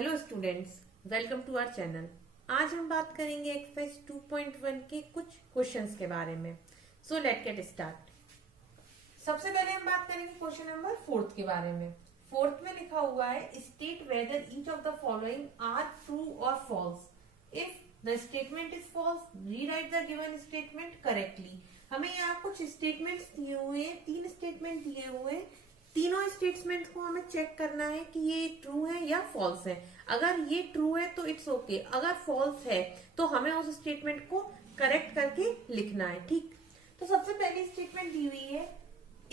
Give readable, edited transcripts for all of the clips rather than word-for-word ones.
Hello students, welcome to our channel. आज हम बात करेंगे एक्सरसाइज 2.1 के कुछ क्वेश्चंस के बारे में। So let get start. सबसे पहले हम बात करेंगे क्वेश्चन नंबर 4 के बारे में। 4 में लिखा हुआ है state whether each of the following are true और false. If the statement is false, rewrite the given statement correctly. हमें यहाँ कुछ स्टेटमेंट्स दिए हुए हैं, 3 स्टेटमेंट दिए हुए हैं। तीनों स्टेटमेंट को हमें चेक करना है कि ये ट्रू है या फॉल्स है। अगर ये ट्रू है तो इट्स ओके, अगर फॉल्स है तो हमें उस स्टेटमेंट को करेक्ट करके लिखना है। ठीक, तो सबसे पहली स्टेटमेंट दी हुई है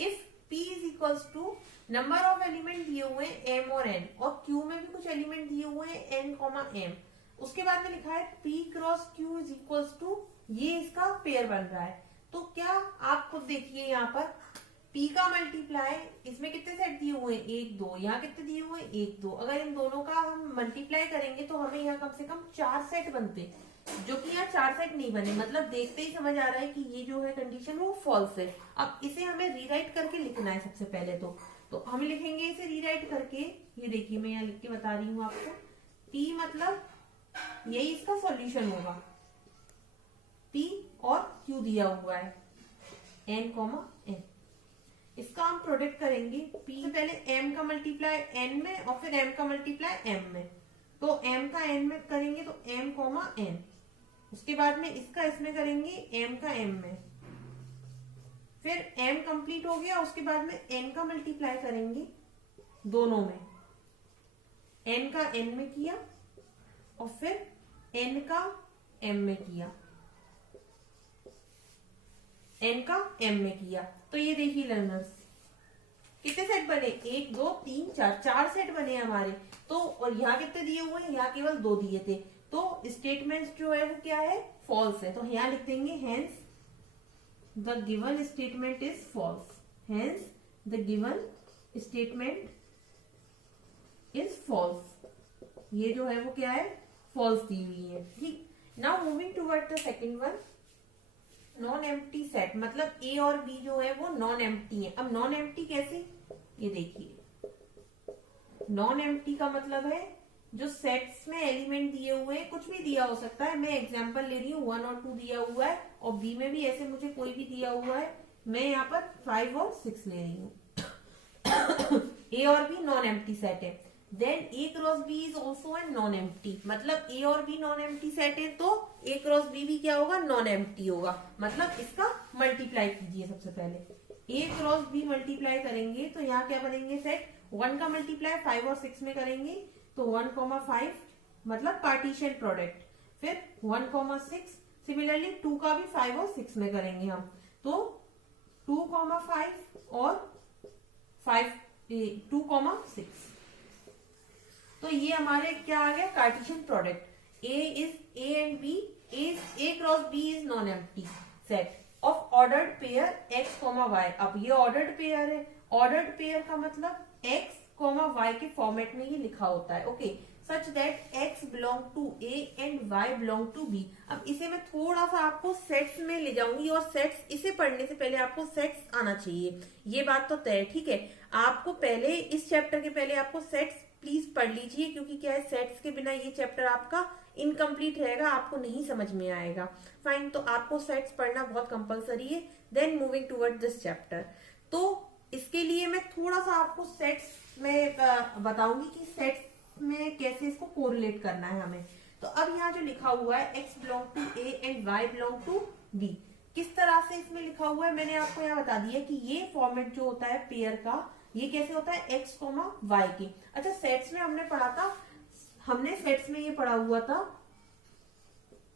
if P is equals to number of element दिए हुए हैं M और N, और Q में भी कुछ एलिमेंट दिए हुए हैं N, M। उसके बाद में लिखा है P cross Q is equals to, ये इसका पेयर बन रहा है। तो क्या आप खुद देखिए यहाँ पर P का मल्टीप्लाई, इसमें कितने सेट दिए हुए हैं 1 2, यहाँ कितने दिए हुए हैं 1 2। अगर इन दोनों का हम मल्टीप्लाई करेंगे तो हमें यहाँ कम से कम 4 सेट बनते, जो कि यहाँ 4 सेट नहीं बने। मतलब देखते ही समझ आ रहा है कि ये जो है कंडीशन वो फॉल्स है। अब इसे हमें रीराइट करके लिखना है। सबसे पहले तो हम लिखेंगे इसे रीराइट करके। ये देखिए मैं यहाँ लिख के बता रही हूँ आपको। P मतलब यही इसका सॉल्यूशन होगा। P और Q दिया हुआ है N, N। इसका हम प्रोडक्ट करेंगे। P से पहले M का मल्टीप्लाई N में और फिर M का मल्टीप्लाई M में। तो M का N में करेंगे तो M, N। उसके बाद में इसका इसमें करेंगे M का M में। फिर M कंप्लीट हो गया, उसके बाद में N का मल्टीप्लाई करेंगे दोनों में। N का N में किया और फिर N का M में किया, N का M में किया। तो ये देखिए लर्नर्स, कितने सेट बने 1 2 3 4, 4 सेट बने हमारे। तो और यहाँ कितने दिए हुए हैं, यहाँ केवल 2 दिए थे। तो स्टेटमेंट जो है वो क्या है, फॉल्स है। तो यहाँ लिख देंगे hence the given statement is false. Hence the given statement is false. ये जो है वो क्या है, फॉल्स दी हुई है। ठीक, now moving toward the second one, non empty set. मतलब A और B जो है वो नॉन एम्प्टी है। अब नॉन एम्प्टी कैसे, ये देखिए। नॉन एम्प्टी का मतलब है जो सेट्स में एलिमेंट दिए हुए हैं, कुछ भी दिया हो सकता है। मैं एग्जांपल ले रही हूँ 1 और 2 दिया हुआ है, और B में भी ऐसे मुझे कोई भी दिया हुआ है। मैं यहाँ पर 5 और 6 ले रही हूँ। A और B नॉन एम्प्टी सेट है। Then A cross B is also an non empty. मतलब A और B नॉन एम्प्टी सेट है तो A क्रॉस B भी क्या होगा, नॉन एम्प्टी होगा। मतलब इसका मल्टीप्लाई कीजिए। सबसे पहले A क्रॉस B मल्टीप्लाई करेंगे तो यहाँ क्या बनेंगे सेट। 1 का मल्टीप्लाई 5 और 6 में करेंगे तो 1, 5 मतलब पार्टीशन प्रोडक्ट। फिर 1, 6। सिमिलरली 2 का भी 5 और 6 में करेंगे हम। तो 2, 5 और 5, 2, 6। तो ये हमारे क्या आ गया, Cartesian product. A and B, A cross B is non empty set of ordered pair X, Y। अब ये ऑर्डर्ड पेयर है। ऑर्डर्ड पेयर का मतलब X, Y के फॉर्मेट में ये लिखा होता है। Okay, such that X belong to A and Y belong to B। अब इसे मैं थोड़ा सा आपको सेट्स में ले जाऊंगी, और सेट्स, इसे पढ़ने से पहले आपको सेट्स आना चाहिए। ये बात तो तय, ठीक है। आपको पहले इस चैप्टर के पहले आपको सेट्स प्लीज पढ़ लीजिए, क्योंकि क्या है, सेट्स के बिना ये चैप्टर आपका इनकम्प्लीट रहेगा, आपको नहीं समझ में आएगा। फाइन, तो आपको सेट्स पढ़ना बहुत कंपलसरी है। Then moving toward this chapter, तो इसके लिए मैं थोड़ा सा आपको सेट्स में बताऊंगी कि सेट्स में कैसे इसको कोरिलेट करना है हमें। तो अब यहाँ जो लिखा हुआ है X belong to A and Y belong to B, किस तरह से इसमें लिखा हुआ है मैंने आपको यहाँ बता दिया कि ये फॉर्मेट जो होता है पेयर का, ये कैसे होता है X, Y की। अच्छा, सेट्स में हमने पढ़ा था, हमने सेट्स में ये पढ़ा हुआ था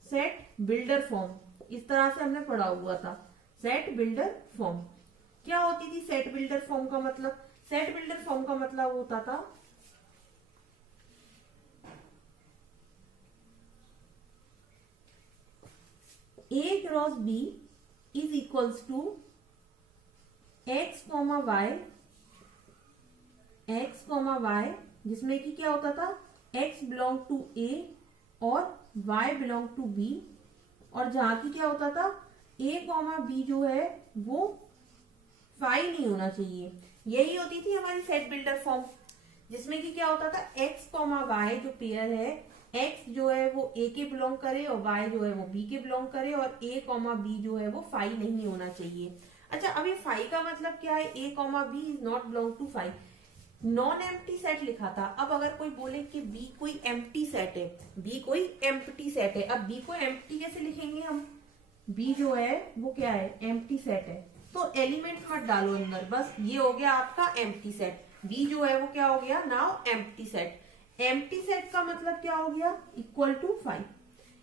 सेट बिल्डर फॉर्म। इस तरह से हमने पढ़ा हुआ था सेट बिल्डर फॉर्म। क्या होती थी सेट बिल्डर फॉर्म का मतलब? सेट बिल्डर फॉर्म का मतलब होता था A cross B is equals to X, Y, जिसमें कि क्या होता था, X बिलोंग टू A और Y बिलोंग टू B, और जहां की क्या होता था A, B जो है वो फाइल नहीं होना चाहिए। यही होती थी हमारी सेट बिल्डर फॉर्म। जिसमें कि क्या होता था x कॉमा वाई जो पेयर है, x जो है वो a के बिलोंग करे और y जो है वो b के बिलोंग करे और a कॉमा b जो है वो फाई नहीं होना चाहिए। अच्छा, अब ये फाई का मतलब क्या है, a comma b is not belong to phi, non empty set लिखा था। अब अगर कोई बोले कि B कोई एम्प्टी सेट है, B कोई एम्प्टी सेट है, अब B को एम्प्टी कैसे लिखेंगे हम, B जो है वो क्या है, एम्प्टी सेट है, तो एलिमेंट मत डालो अंदर, बस ये हो गया आपका एम्प्टी सेट। B जो है वो क्या हो गया, now empty set. Empty set का मतलब क्या हो गया, इक्वल टू 5,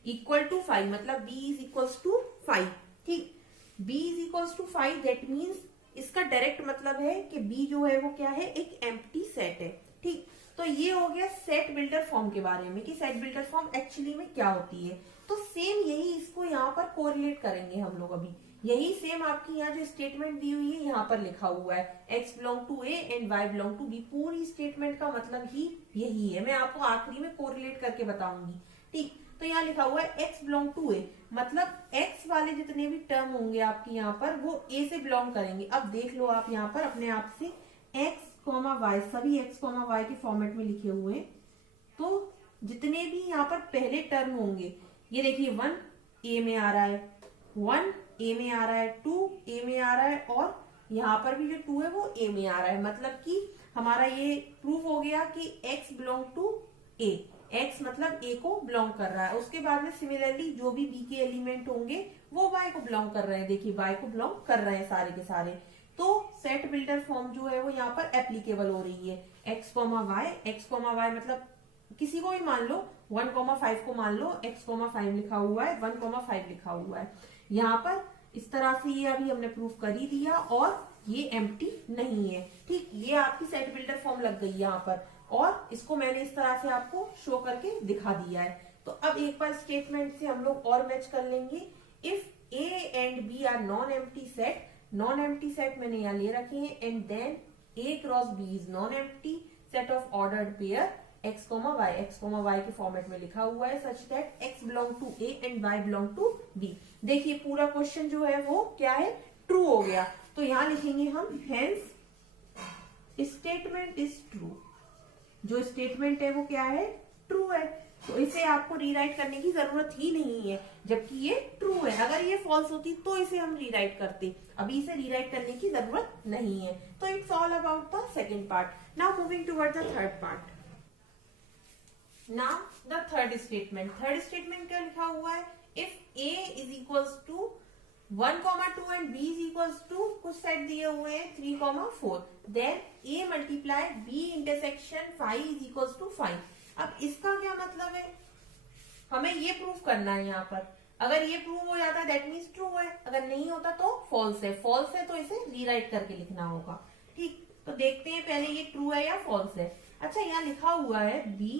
इक्वल टू 5 मतलब B इज इक्वल्स टू 5, ठीक। B is equals to 5 that means इसका डायरेक्ट मतलब है कि B जो है वो क्या है, एक एम्प्टी सेट है, ठीक। तो ये हो गया सेट बिल्डर फॉर्म के बारे में कि सेट बिल्डर फॉर्म एक्चुअली में क्या होती है। तो सेम यही इसको यहाँ पर कोरिलेट करेंगे हम लोग अभी। यही सेम आपकी यहाँ जो स्टेटमेंट दी हुई है यहाँ पर लिखा हुआ है x belong to a and y belong to b, पूरी स्टेटमेंट का मतलब ही यही है। मैं आपको आखिरी में कोरिलेट करके बताऊंगी, ठीक। तो यहाँ लिखा हुआ है x बिलोंग टू a, मतलब x वाले जितने भी टर्म होंगे आपके यहाँ पर वो a से बिलोंग करेंगे। अब देख लो आप यहाँ पर अपने आप से x कॉमा वाई, सभी x कॉमा वाई के फॉर्मेट में लिखे हुए हैं, तो जितने भी यहाँ पर पहले टर्म होंगे, ये देखिए 1 a में आ रहा है, 1 a में आ रहा है, 2 a में आ रहा है और यहाँ पर भी जो 2 है वो a में आ रहा है। मतलब कि हमारा ये प्रूफ हो गया कि x belong to a, x मतलब a को बिलोंग कर रहा है। उसके बाद में सिमिलरली जो भी b के एलिमेंट होंगे वो y को बिलोंग कर रहे हैं, देखिए y को बिलोंग कर रहे हैं सारे के सारे। तो सेट बिल्डर फॉर्म जो है वो यहाँ पर एप्लीकेबल हो रही है। x कॉमा वाई मतलब किसी को भी मान लो, 1,5 को मान लो, x,5 लिखा हुआ है, 1,5 लिखा हुआ है यहाँ पर। इस तरह से ये अभी हमने प्रूफ कर ही दिया और ये एम्प्टी नहीं है, ठीक। ये आपकी सेट बिल्डर फॉर्म लग गई यहाँ पर और इसको मैंने इस तरह से आपको शो करके दिखा दिया है। तो अब एक बार स्टेटमेंट से हम लोग और मैच कर लेंगे। If a and b are non empty set, non empty set मैंने यहाँ ले रखे हैं, and then a cross b is non empty set of ordered pair x comma y के फॉर्मेट में लिखा हुआ है such that x belong to a and y belong to b। देखिए पूरा क्वेश्चन जो है वो क्या है, ट्रू हो गया। तो यहाँ लिखेंगे हम हेंस स्टेटमेंट इज ट्रू, जो स्टेटमेंट है वो क्या है, ट्रू है। तो इसे आपको रीराइट करने की जरूरत ही नहीं है, जबकि ये ट्रू है। अगर ये फॉल्स होती तो इसे हम रीराइट करते, अभी इसे रीराइट करने की जरूरत नहीं है। तो it's all about the second part. Now moving toward the third part. Now the third statement. Third statement क्या लिखा हुआ है, if a is equals to 1,2 and b is equals to, कुछ सेट दिए हुए हैं 3,4, then a multiply b intersection 5 is equals to 5। अब इसका क्या मतलब है, हमें ये प्रूफ करना है यहाँ पर। अगर ये प्रूव हो जाता है दैट मीन्स ट्रू है, अगर नहीं होता तो फॉल्स है। फॉल्स है तो इसे रीराइट करके लिखना होगा, ठीक। तो देखते हैं पहले ये ट्रू है या फॉल्स है। अच्छा, यहाँ लिखा हुआ है b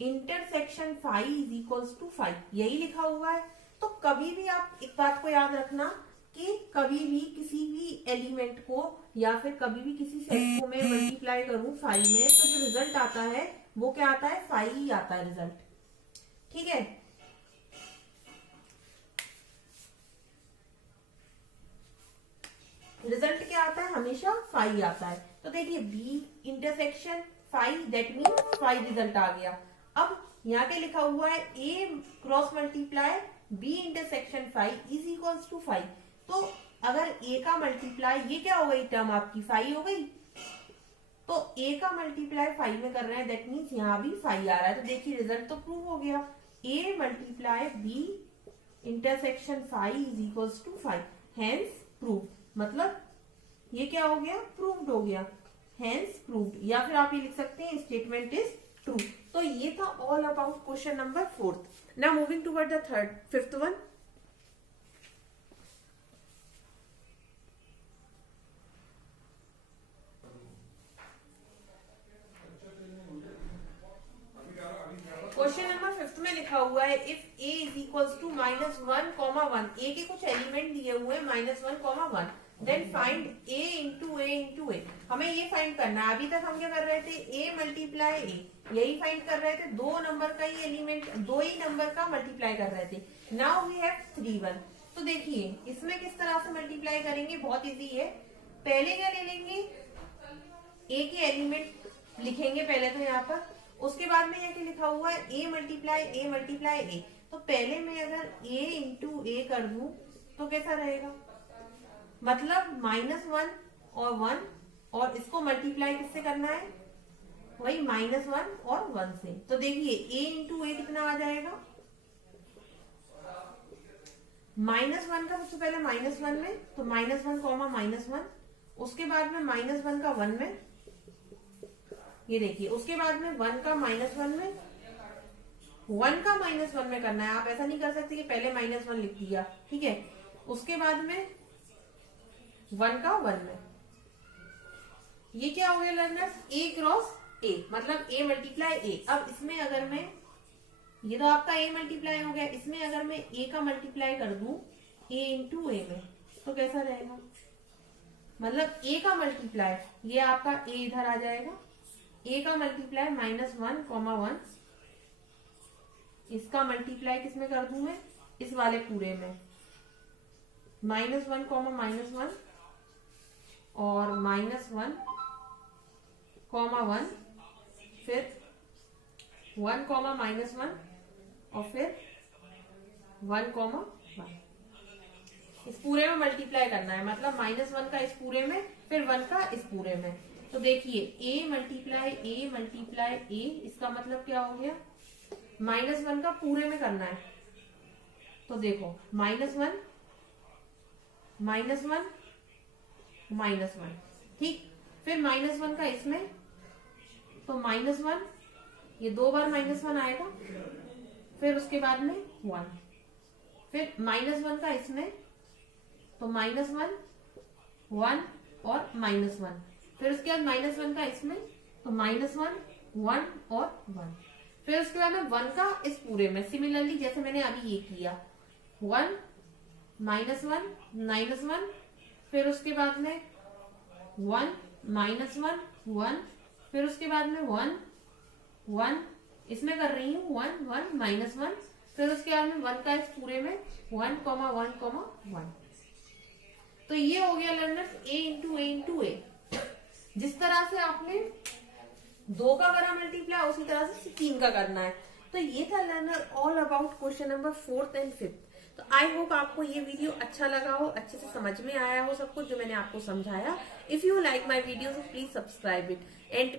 intersection 5 is equals to 5, यही लिखा हुआ है। तो कभी भी आप एक बात को याद रखना कि कभी भी किसी भी एलिमेंट को या फिर कभी भी किसी सेट को मैं मल्टीप्लाई करूं 5 में, तो जो रिजल्ट आता है वो क्या आता है, 5 ही आता है रिजल्ट, ठीक है। रिजल्ट क्या आता है, हमेशा 5 आता है। तो देखिए b intersection 5 that means 5 result आ गया। अब यहाँ पे लिखा हुआ है a cross multiply b intersection 5 is equals to 5। तो अगर a का मल्टीप्लाई, ये क्या हो गई टर्म आपकी 5 हो गई, तो a का मल्टीप्लाई 5 में कर रहे हैं दैट मीन्स यहाँ भी 5 आ रहा है। तो देखिए रिजल्ट तो प्रूव हो गया, a multiply b intersection 5 is equals to 5, hence prove. मतलब ये क्या हो गया, प्रूव्ड हो गया, हेंस प्रूव्ड। या फिर आप ये लिख सकते हैं स्टेटमेंट इज ट्रू। तो ये था all about question number 4। Now moving toward the fifth one. Question number 5 में लिखा हुआ है if a is equals to -1,1, a के कुछ एलिमेंट दिए हुए हैं -1,1, then find a into a। हमें ये फाइंड करना है। अभी तक हम क्या कर रहे थे, a मल्टीप्लाई a, यही फाइंड कर रहे थे। 2 नंबर का ही एलिमेंट, 2 ही नंबर का मल्टीप्लाई कर रहे थे। Now we have 3,1। तो देखिए इसमें किस तरह से मल्टीप्लाई करेंगे, बहुत इजी है। पहले क्या ले लेंगे, ए के एलिमेंट लिखेंगे पहले तो यहाँ पर, उसके बाद में यहाँ क्या लिखा हुआ है ए मल्टीप्लाई ए। तो पहले मैं अगर ए इंटू ए कर दूं तो कैसा रहेगा, मतलब -1 और 1, और इसको मल्टीप्लाई किससे करना है, वही -1 और 1 से। तो देखिए a इंटू ए कितना आ जाएगा, -1 का सबसे पहले -1 में, तो -1 कॉमा -1, उसके बाद में -1 का 1 में, ये देखिए उसके बाद में 1 का -1 में, 1 का -1 में करना है। आप ऐसा नहीं कर सकते कि पहले -1 लिख दिया, ठीक है। उसके बाद में 1 का 1 में, ये क्या हो गया लर्नर्स, a क्रॉस a, मतलब a मल्टीप्लाई a। अब इसमें अगर मैं, ये तो आपका a मल्टीप्लाई हो गया, इसमें अगर मैं a का मल्टीप्लाई कर दूं a इंटू ए में तो कैसा रहेगा, मतलब a का मल्टीप्लाई, ये आपका a इधर आ जाएगा, a का मल्टीप्लाई -1 कॉमा 1, इसका मल्टीप्लाई किसमें कर दूं मैं, इस वाले पूरे में, -1 कॉमा -1 और -1 कॉमा 1, फिर 1 कॉमा -1 और फिर 1 कॉमा 1, इस पूरे में मल्टीप्लाई करना है, मतलब -1 का इस पूरे में, फिर 1 का इस पूरे में। तो देखिए a मल्टीप्लाई a, इसका मतलब क्या हो गया, -1 का पूरे में करना है। तो देखो -1 -1, ठीक, फिर -1 का इसमें, तो -1, ये 2 बार -1 आएगा, फिर उसके बाद में 1, फिर -1 का इसमें, तो -1 1 और -1, फिर उसके बाद -1 का इसमें, तो -1 1 और 1, फिर उसके बाद में 1 का इस पूरे में, सिमिलरली जैसे मैंने अभी ये किया, 1 -1, फिर उसके बाद में 1 -1 1, फिर उसके बाद में 1 1, इसमें कर रही हूँ 1 1 -1, फिर उसके बाद में 1 का इस पूरे में 1 कॉमा 1 कॉमा 1। तो ये हो गया लर्नर्स a इंटू ए। जिस तरह से आपने 2 का करा मल्टीप्लाई, उसी तरह से 3 का करना है। तो ये था learner all about question number 4th and 5th। तो आई होप आपको ये वीडियो अच्छा लगा हो, अच्छे से समझ में आया हो सब कुछ जो मैंने आपको समझाया। If you like my video तो प्लीज सब्सक्राइब इट एंड